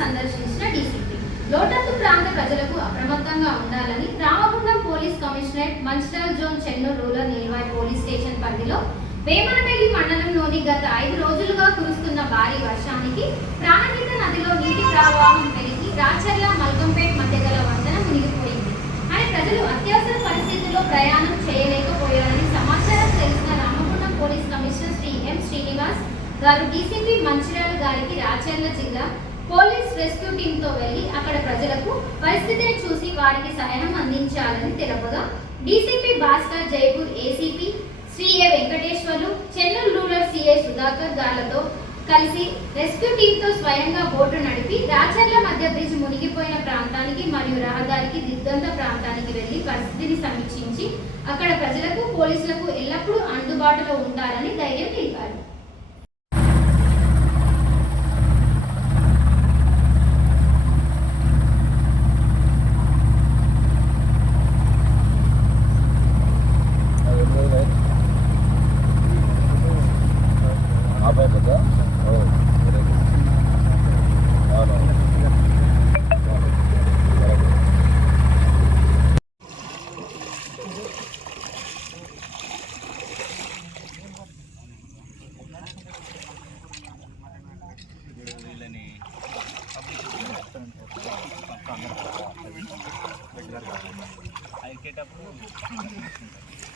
సందర్శించిన డీసీపీ లోటత్తు ప్రాంత ప్రజలకు అప్రమత్తంగా ఉండాలని Ramagundam police commissionerate Mancherial zone Chennur rural Nilwai police station పరిధిలో వేమనపల్లి మండలంలోని గత 5 రోజులుగా కురుస్తున్న భారీ వర్షానికి ప్రాణహిత నదిలో నీటి ప్రవాహం పెరిగి రాచర్ల మల్కంపేట్ మధ్య గల వంతెన మునిగిపోయింది అని ప్రజలు అత్యవసర పరిస్థితుల్లో ప్రయాణం చేయలేకపోయారని సమాచారం తెలిసిన రామగుండం పోలీస్ కమిషనర్ శ్రీ ఎం శ్రీనివాస్ గారు డీసీపీ మంచిర్యాల గారికి రాచర్ల జిల్లా పోలీస్ రెస్క్యూ టీంతో వెళ్లి అక్కడ ప్రజలకు పరిస్థితిని చూసి వారికి సహాయం అందించాలని తెలపగా డీసీపీ భాస్కర్ జైపూర్ ఏసీపీ శ్రీ ఏ వెంకటేశ్వర్లు చెన్నూరు రూరల్ సిఐ సుధాకర్ గార్లతో కలిసి రెస్క్యూ టీంతో స్వయంగా బోటు నడిపి రాచర్ల మధ్య బ్రిడ్జ్ మునిగిపోయిన ప్రాంతానికి మరియు రహదారికి దిగ్గంత ప్రాంతానికి వెళ్లి పరిస్థితిని సమీక్షించి అక్కడ ప్రజలకు పోలీసులకు ఎల్లప్పుడూ అందుబాటులో ఉంటారని ధైర్యం తెలిపారు.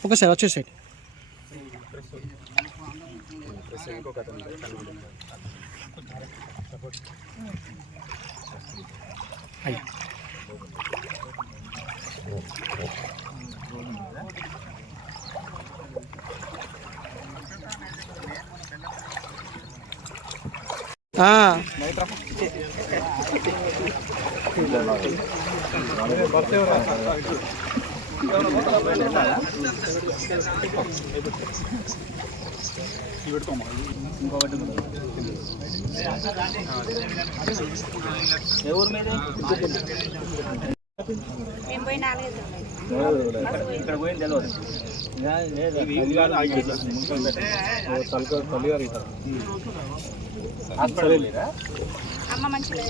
ఓకే సార్ వచ్చేసాయి ఎవరి మీద ఇక్కడ పోయింది తెలియదు అమ్మ మంచిగా